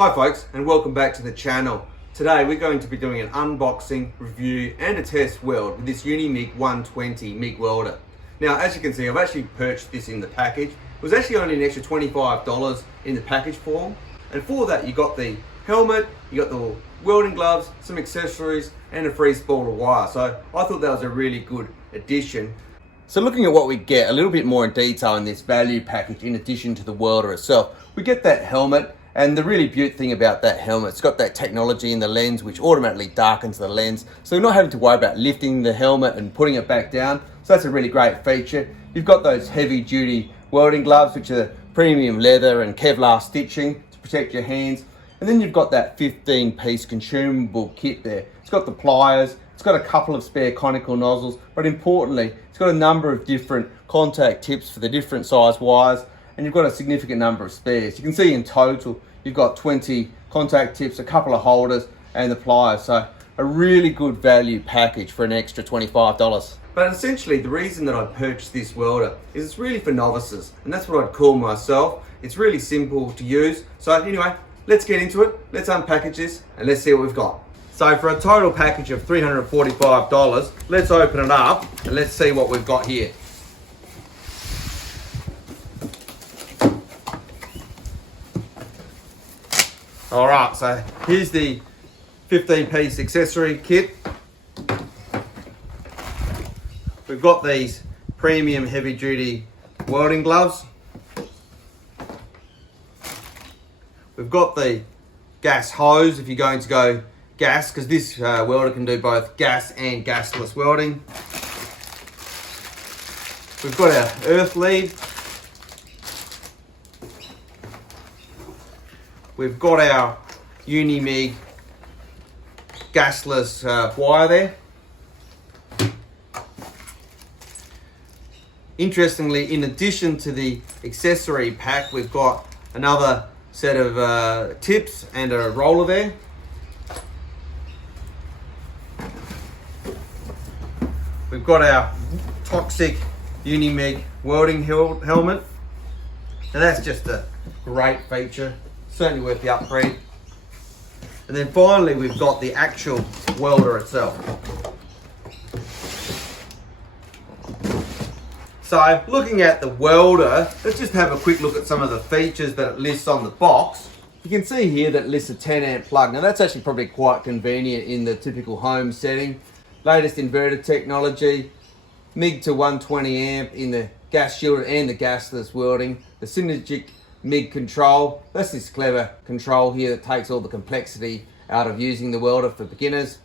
Hi folks, and welcome back to the channel. Today we're going to be doing an unboxing, review and a test weld with this Unimig 120 MIG Welder. Now as you can see, I've actually purchased this in the package. It was actually only an extra $25 in the package form, and for that you got the helmet, you got the welding gloves, some accessories and a free spool of wire. So I thought that was a really good addition. So looking at what we get a little bit more in detail in this value package, in addition to the welder itself, we get that helmet. And the really beautiful thing about that helmet, it's got that technology in the lens which automatically darkens the lens. So you're not having to worry about lifting the helmet and putting it back down. So that's a really great feature. You've got those heavy duty welding gloves which are premium leather and Kevlar stitching to protect your hands. And then you've got that 15-piece consumable kit there. It's got the pliers, it's got a couple of spare conical nozzles, but importantly, it's got a number of different contact tips for the different size wires. And you've got a significant number of spares. You can see in total you've got 20 contact tips, a couple of holders and the pliers. So a really good value package for an extra $25. But essentially the reason that I purchased this welder is it's really for novices, and that's what I'd call myself. It's really simple to use. So anyway, let's get into it. Let's unpackage this and let's see what we've got. So for a total package of $345, let's open it up and let's see what we've got here. All right, so here's the 15-piece accessory kit. We've got these premium heavy-duty welding gloves. We've got the gas hose if you're going to go gas, because this welder can do both gas and gasless welding. We've got our earth lead. We've got our Unimig gasless wire there. Interestingly, in addition to the accessory pack, we've got another set of tips and a roller there. We've got our Toxic Unimig Welding Helmet. Now that's just a great feature. Certainly worth the upgrade. And then finally we've got the actual welder itself. So looking at the welder, let's just have a quick look at some of the features that it lists on the box. You can see here that it lists a 10 amp plug. Now that's actually probably quite convenient in the typical home setting. Latest inverter technology, MIG to 120 amp in the gas shielded and the gasless welding, the Synergic MIG control. That's this clever control here that takes all the complexity out of using the welder for beginners.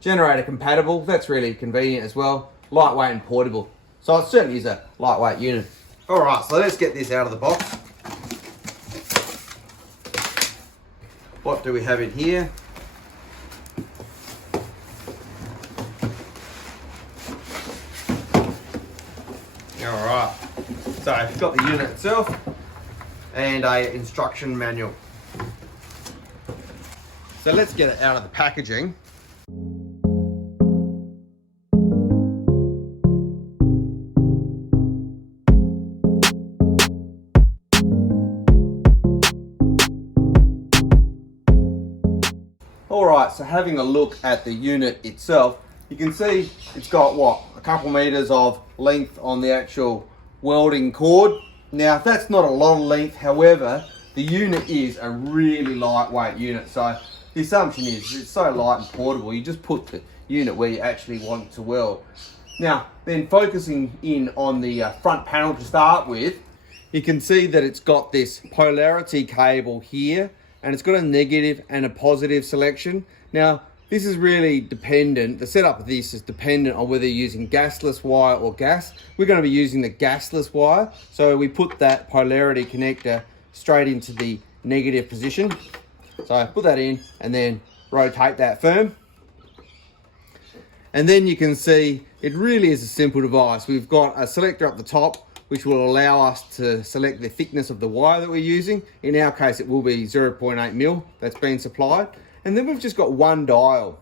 Generator compatible, that's really convenient as well. Lightweight and portable. So it certainly is a lightweight unit. All right, so let's get this out of the box. What do we have in here? All right, so you've got the unit itself and a instruction manual. So let's get it out of the packaging. All right, so having a look at the unit itself, you can see it's got what, a couple meters of length on the actual welding cord. Now that's not a lot of length, however, the unit is a really lightweight unit. So the assumption is it's so light and portable, you just put the unit where you actually want to weld. Now, then focusing in on the front panel to start with, you can see that it's got this polarity cable here, and it's got a negative and a positive selection. Now, this is really dependent, the setup of this is dependent on whether you're using gasless wire or gas. We're going to be using the gasless wire, so we put that polarity connector straight into the negative position. So I put that in and then rotate that firm. And then you can see it really is a simple device. We've got a selector up the top which will allow us to select the thickness of the wire that we're using. In our case it will be 0.8 mil that's been supplied. And then we've just got one dial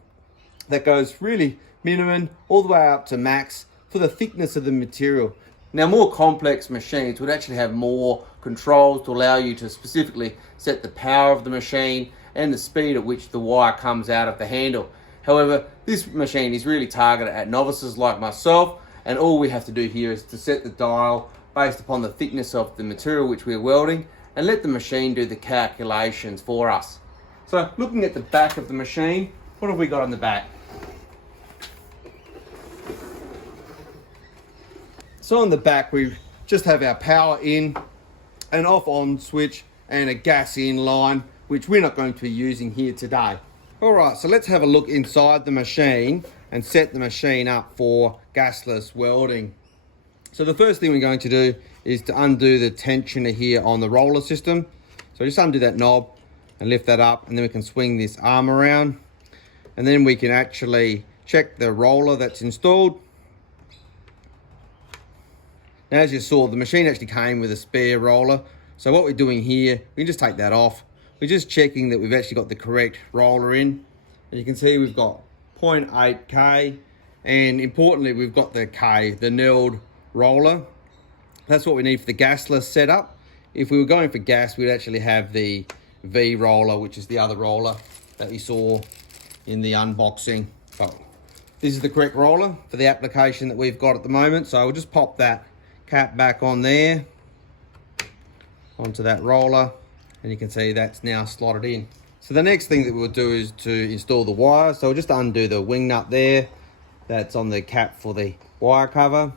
that goes really minimum all the way up to max for the thickness of the material. Now, more complex machines would actually have more controls to allow you to specifically set the power of the machine and the speed at which the wire comes out of the handle. However, this machine is really targeted at novices like myself, and all we have to do here is to set the dial based upon the thickness of the material which we're welding and let the machine do the calculations for us. So looking at the back of the machine, what have we got on the back? So on the back we just have our power in and off on switch and a gas in line, which we're not going to be using here today. Alright, so let's have a look inside the machine and set the machine up for gasless welding. So the first thing we're going to do is to undo the tensioner here on the roller system. So just undo that knob and lift that up, and then we can swing this arm around, and then we can actually check the roller that's installed. Now, as you saw, the machine actually came with a spare roller. So what we're doing here, we can just take that off. We're just checking that we've actually got the correct roller in. And you can see we've got 0.8 K, and importantly, we've got the K, the knurled roller. That's what we need for the gasless setup. If we were going for gas, we'd actually have the V roller, which is the other roller that you saw in the unboxing. But this is the correct roller for the application that we've got at the moment. So we'll just pop that cap back on there, onto that roller, and you can see that's now slotted in. So the next thing that we'll do is to install the wire. So we'll just undo the wing nut there that's on the cap for the wire cover,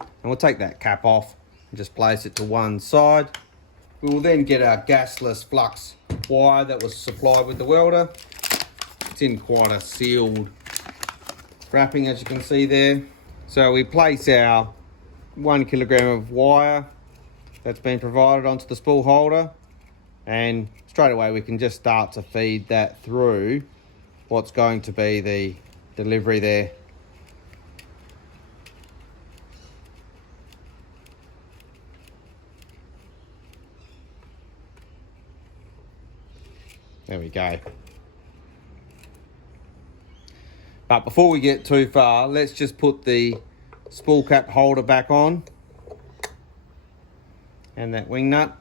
and we'll take that cap off and just place it to one side. We will then get our gasless flux wire that was supplied with the welder. It's in quite a sealed wrapping, as you can see there. So we place our 1 kilogram of wire that's been provided onto the spool holder, and straight away we can just start to feed that through what's going to be the delivery there. There we go. But before we get too far, let's just put the spool cap holder back on and that wing nut.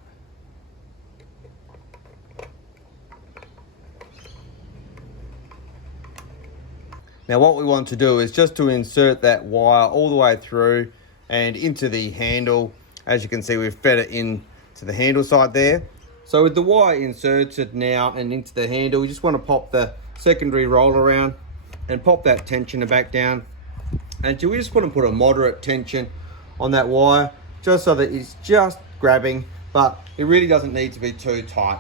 Now what we want to do is just to insert that wire all the way through and into the handle. As you can see, we've fed it in to the handle side there. So with the wire inserted now and into the handle, we just want to pop the secondary roll around and pop that tensioner back down. And we just want to put a moderate tension on that wire, just so that it's just grabbing, but it really doesn't need to be too tight.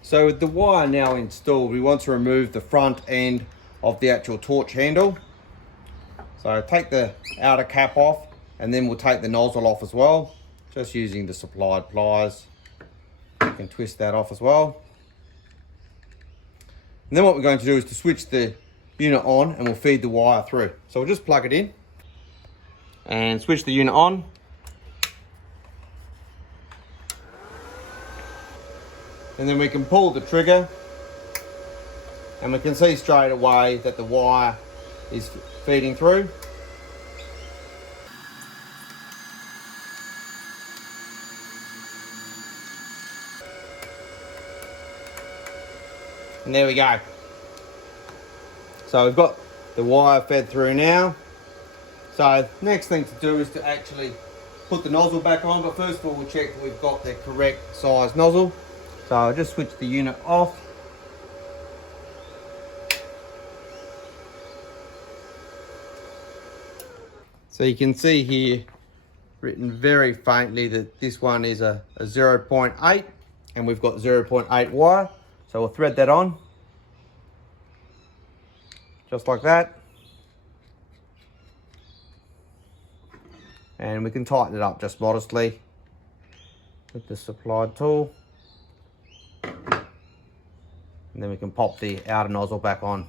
So with the wire now installed, we want to remove the front end of the actual torch handle. So take the outer cap off, and then we'll take the nozzle off as well, just using the supplied pliers. You can twist that off as well. And then what we're going to do is to switch the unit on, and we'll feed the wire through. So we'll just plug it in and switch the unit on. And then we can pull the trigger, and we can see straight away that the wire is feeding through. And there we go. So we've got the wire fed through now. So next thing to do is to actually put the nozzle back on, but first of all we'll check that we've got the correct size nozzle. So I'll just switch the unit off. So you can see here written very faintly that this one is a 0.8, and we've got 0.8 wire. So we'll thread that on, just like that. And we can tighten it up just modestly with the supplied tool. And then we can pop the outer nozzle back on.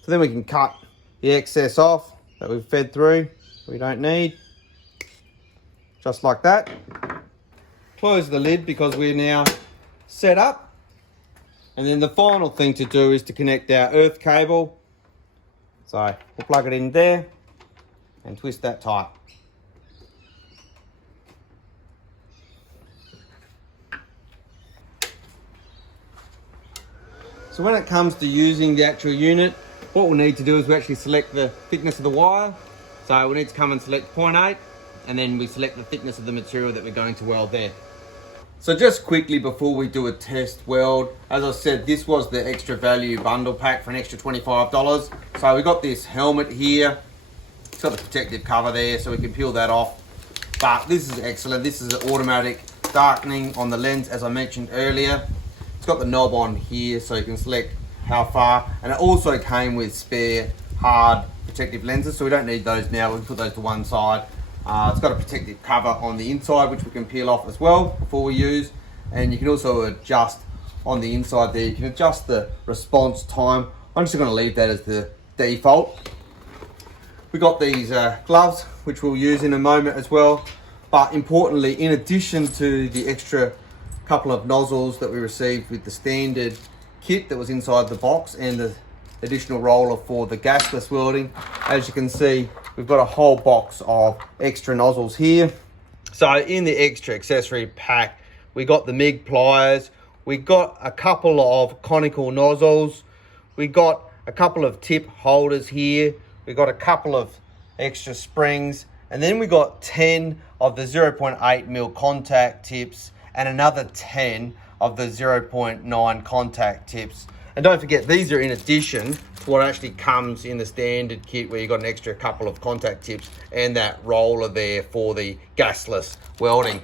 So then we can cut the excess off that we've fed through, we don't need. Just like that. Close the lid because we're now set up. And then the final thing to do is to connect our earth cable. So we'll plug it in there. and twist that tight. So when it comes to using the actual unit, what we'll need to do is we actually select the thickness of the wire. So we'll need to come and select 0.8, and then we select the thickness of the material that we're going to weld there. So just quickly before we do a test weld, as I said, this was the extra value bundle pack for an extra $25. So we got this helmet here. It's got the protective cover there, so we can peel that off. But this is excellent. This is an automatic darkening on the lens, as I mentioned earlier. It's got the knob on here, so you can select how far. And it also came with spare hard protective lenses, so we don't need those now. We can put those to one side. It's got a protective cover on the inside, which we can peel off as well before we use. And you can also adjust on the inside there. You can adjust the response time. I'm just going to leave that as the default. We got these gloves, which we'll use in a moment as well. But importantly, in addition to the extra couple of nozzles that we received with the standard kit that was inside the box and the additional roller for the gasless welding, as you can see, we've got a whole box of extra nozzles here. So in the extra accessory pack, we got the MIG pliers, we got a couple of conical nozzles, we got a couple of tip holders here, we got a couple of extra springs, and then we got 10 of the 0.8 mil contact tips and another 10 of the 0.9 contact tips. And don't forget, these are in addition to what actually comes in the standard kit, where you got an extra couple of contact tips and that roller there for the gasless welding.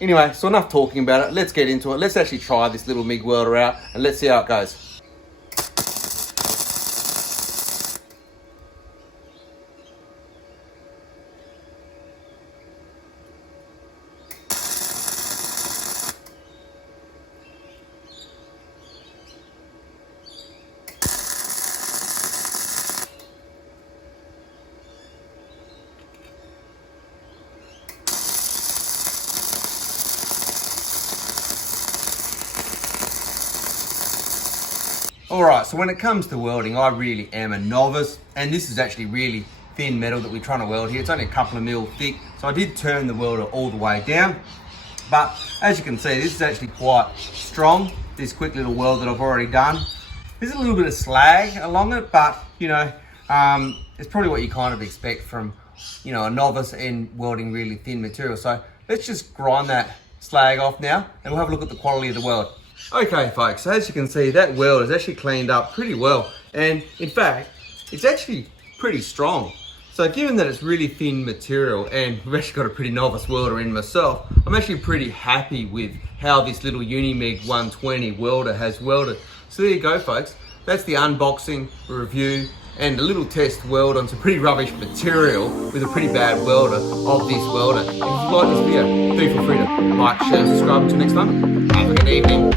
Anyway, so enough talking about it. Let's get into it. Let's actually try this little MIG welder out and let's see how it goes. Alright, so when it comes to welding, I really am a novice, and this is actually really thin metal that we're trying to weld here. It's only a couple of mil thick, so I did turn the welder all the way down. But as you can see, this is actually quite strong, this quick little weld that I've already done. There's a little bit of slag along it, but you know, it's probably what you kind of expect from, you know, a novice in welding really thin material. So let's just grind that slag off now, and we'll have a look at the quality of the weld. Okay folks, so as you can see, that weld is actually cleaned up pretty well, and in fact it's actually pretty strong. So given that it's really thin material, and we've actually got a pretty novice welder in myself, I'm actually pretty happy with how this little Unimig 120 welder has welded. So there you go folks, that's the unboxing, review, and a little test weld on some pretty rubbish material with a pretty bad welder of this welder. If you like this video, do feel free to like, share, subscribe. Until next time, have a good evening.